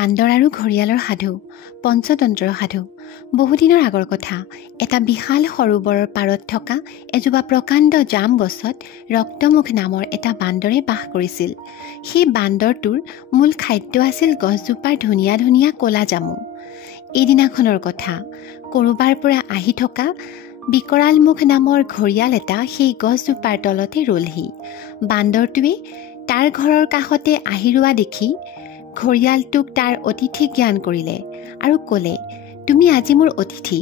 বান্দৰ আৰু ঘৰিয়ালৰ সাধু, পঞ্চতন্ত্ৰৰ সাধু। বহুদিনৰ আগৰ কথা। এটা বিশাল সৰোবৰৰ পাৰত থকা এজোপা প্ৰকাণ্ড জাম গছত ৰক্তমুখ নামৰ এটা বান্দৰে বাস কৰিছিল। সেই বান্দৰটোৰ মূল খাদ্য আছিল গছজোপাৰ ধুনীয়া ধুনীয়া ক'লা জামু। এদিনাখনৰ কথা, ক'ৰবাৰ পৰা আহি থকা বিকৰালমুখ নামৰ ঘৰিয়াল এটা সেই গছজোপাৰ তলতে ৰলহি। বান্দৰটোৱে তাৰ ঘৰৰ কাষতে আহি ৰোৱা দেখি ঘৰিয়ালটোক তাৰ অতিথি জ্ঞান কৰিলে আৰু ক'লে, তুমি আজি মোৰ অতিথি,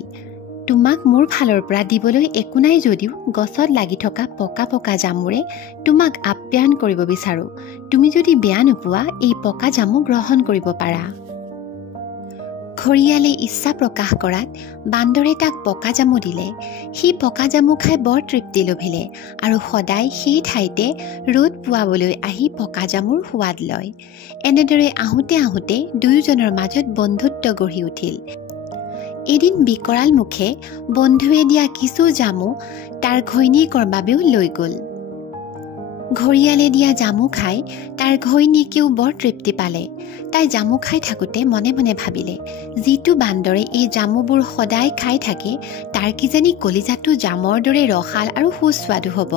তোমাক মোৰ ফালৰ পৰা দিবলৈ একো নাই যদিও গছত লাগি থকা পকা পকা জামুৰে তোমাক আপ্যায়ন কৰিব বিচাৰোঁ। তুমি যদি বেয়া নোপোৱা এই পকা জামু গ্ৰহণ কৰিব পাৰা। ঘৰিয়ালে ইচ্ছা প্ৰকাশ কৰাত বান্দৰে তাক পকা জামু দিলে। সি পকা জামু খাই বৰ তৃপ্তি লভিলে আৰু সদায় সেই ঠাইতে ৰ'দ পোৱাবলৈ আহি পকা জামুৰ সোৱাদ লয়। এনেদৰে আহোঁতে আহোঁতে দুয়োজনৰ মাজত বন্ধুত্ব গঢ়ি উঠিল। এদিন বিকৰাল মুখে বন্ধুৱে দিয়া কিছু জামু তাৰ ঘৈণীয়েকৰ বাবেও লৈ গ'ল। ঘৰিয়ালে দিয়া জামু খাই তাৰ ঘৈণীয়েকেও বৰ তৃপ্তি পালে। তাই জামু খাই থাকোঁতে মনে মনে ভাবিলে, যিটো বান্দৰে এই জামুবোৰ সদায় খাই থাকে তাৰ কিজানি কলিজাটো জামৰ দৰে ৰসাল আৰু সুস্বাদু হ'ব।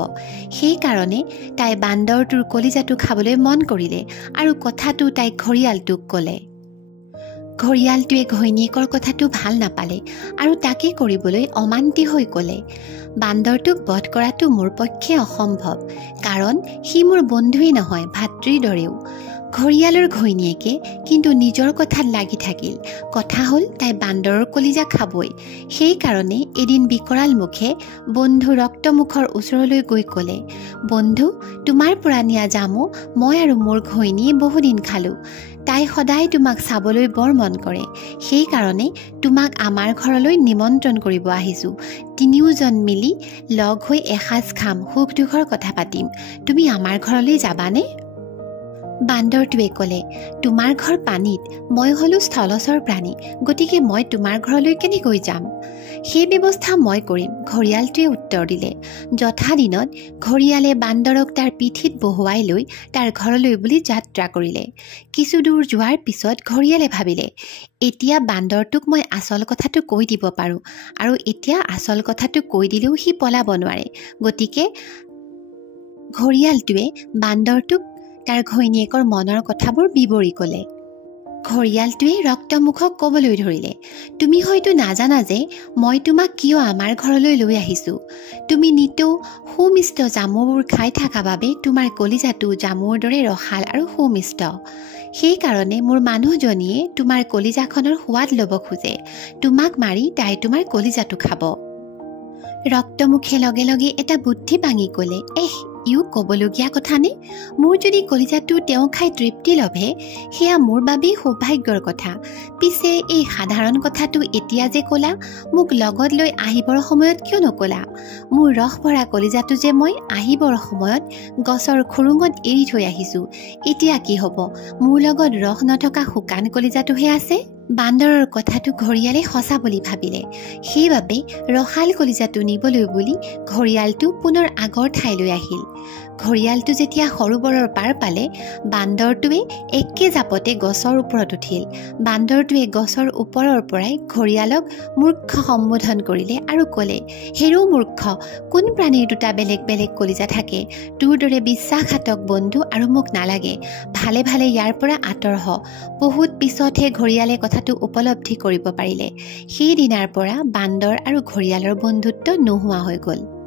সেইকাৰণে তাই বান্দৰটোৰ কলিজাটো খাবলৈ মন কৰিলে আৰু কথাটো তাই ঘৰিয়ালটোক ক'লে। ঘৰিয়ালটোৱে ঘৈণীয়েকৰ কথাটো ভাল নাপালে আৰু তাকে কৰিবলৈ অমান্তি হৈ ক'লে, বান্দৰটোক বধ কৰাটো মোৰ পক্ষে অসম্ভৱ, কাৰণ সি মোৰ বন্ধুৱেই নহয়, ভাতৃৰ দৰেও। ঘৰিয়ালৰ ঘৈণীয়েকে কিন্তু নিজৰ কথাত লাগি থাকিল। কথা হ'ল তাই বান্দৰৰ কলিজা খাবই। সেইকাৰণে এদিন বিকৰাল মুখে বন্ধু ৰক্তমুখৰ ওচৰলৈ গৈ ক'লে, বন্ধু, তোমাৰ পৰা নিয়া জামু মই আৰু মোৰ ঘৈণীয়ে বহুদিন খালোঁ। তাই সদায় তোমাক চাবলৈ বৰ মন কৰে। সেইকাৰণে তোমাক আমাৰ ঘৰলৈ নিমন্ত্ৰণ কৰিব আহিছোঁ। তিনিওজন মিলি লগ হৈ এসাঁজ খাম, সুখ দুখৰ কথা পাতিম। তুমি আমাৰ ঘৰলৈ যাবানে? বান্দৰটোৱে ক'লে, তোমাৰ ঘৰ পানীত, মই হ'লো স্থলচৰ প্ৰাণী, গতিকে মই তোমাৰ ঘৰলৈ কেনেকৈ যাম? সেই ব্যৱস্থা মই কৰিম, ঘৰিয়ালটোৱে উত্তৰ দিলে। যথা দিনত ঘৰিয়ালে বান্দৰক তাৰ পিঠিত বহুৱাই লৈ তাৰ ঘৰলৈ বুলি যাত্ৰা কৰিলে। কিছু দূৰ যোৱাৰ পিছত ঘৰিয়ালে ভাবিলে, এতিয়া বান্দৰটোক মই আচল কথাটো কৈ দিব পাৰোঁ, আৰু এতিয়া আচল কথাটো কৈ দিলেও সি পলাব নোৱাৰে। গতিকে ঘৰিয়ালটোৱে বান্দৰটোক তাৰ ঘৈণীয়েকৰ মনৰ কথাবোৰ বিৱৰি ক'লে। ঘৰিয়ালটোৱে ৰক্তমুখক ক'বলৈ ধৰিলে, তুমি হয়তো নাজানা যে মই তোমাক কিয় আমাৰ ঘৰলৈ লৈ আহিছোঁ। তুমি নিতৌ সুমিষ্ট জামুবোৰ খাই থকা বাবে তোমাৰ কলিজাটো জামুৰ দৰে ৰসাল আৰু সুমিষ্ট। সেইকাৰণে মোৰ মানুহজনীয়ে তোমাৰ কলিজাখনৰ সোৱাদ ল'ব খোজে। তোমাক মাৰি তাই তোমাৰ কলিজাটো খাব। ৰক্তমুখে লগে লগে এটা বুদ্ধি ভাঙি ক'লে, ইও ক'বলগীয়া কথানে? মোৰ যদি কলিজাটো তেওঁ খাই তৃপ্তি লভে, সেয়া মোৰ বাবেই সৌভাগ্যৰ কথা। পিছে এই সাধাৰণ কথাটো এতিয়া যে ক'লা, মোক লগত লৈ আহিবৰ সময়ত কিয় নক'লা? মোৰ ৰস ভৰা কলিজাটো যে মই আহিবৰ সময়ত গছৰ খুৰুঙত এৰি থৈ আহিছোঁ। এতিয়া কি হ'ব? মোৰ লগত ৰস নথকা শুকান কলিজাটোহে আছে। বান্দৰৰ কথাটো ঘৰিয়ালে সঁচা বুলি ভাবিলে। সেইবাবে ৰসাল কলিজাটো নিবলৈ বুলি ঘৰিয়ালটো পুনৰ আগৰ ঠাইলৈ আহিল। ঘৰিয়ালটো যেতিয়া সৰোবৰৰ পাৰ পালে, বান্দৰটোৱে একে জাপতে গছৰ ওপৰত উঠিল। বান্দৰটোৱে গছৰ ওপৰৰ পৰাই ঘৰিয়ালক মূৰ্খ সম্বোধন কৰিলে আৰু ক'লে, হেৰৌ মূৰ্খ, কোন প্ৰাণীৰ দুটা বেলেগ বেলেগ কলিজা থাকে? তোৰ দৰে বিশ্বাসঘাতক বন্ধু আৰু মোক নালাগে। ভালে ভালে ইয়াৰ পৰা আঁতৰ হ। বহুত পিছতহে ঘৰিয়ালে কথাটো উপলব্ধি কৰিব পাৰিলে। সেই দিনাৰ পৰা বান্দৰ আৰু ঘৰিয়ালৰ বন্ধুত্ব নোহোৱা হৈ গ'ল।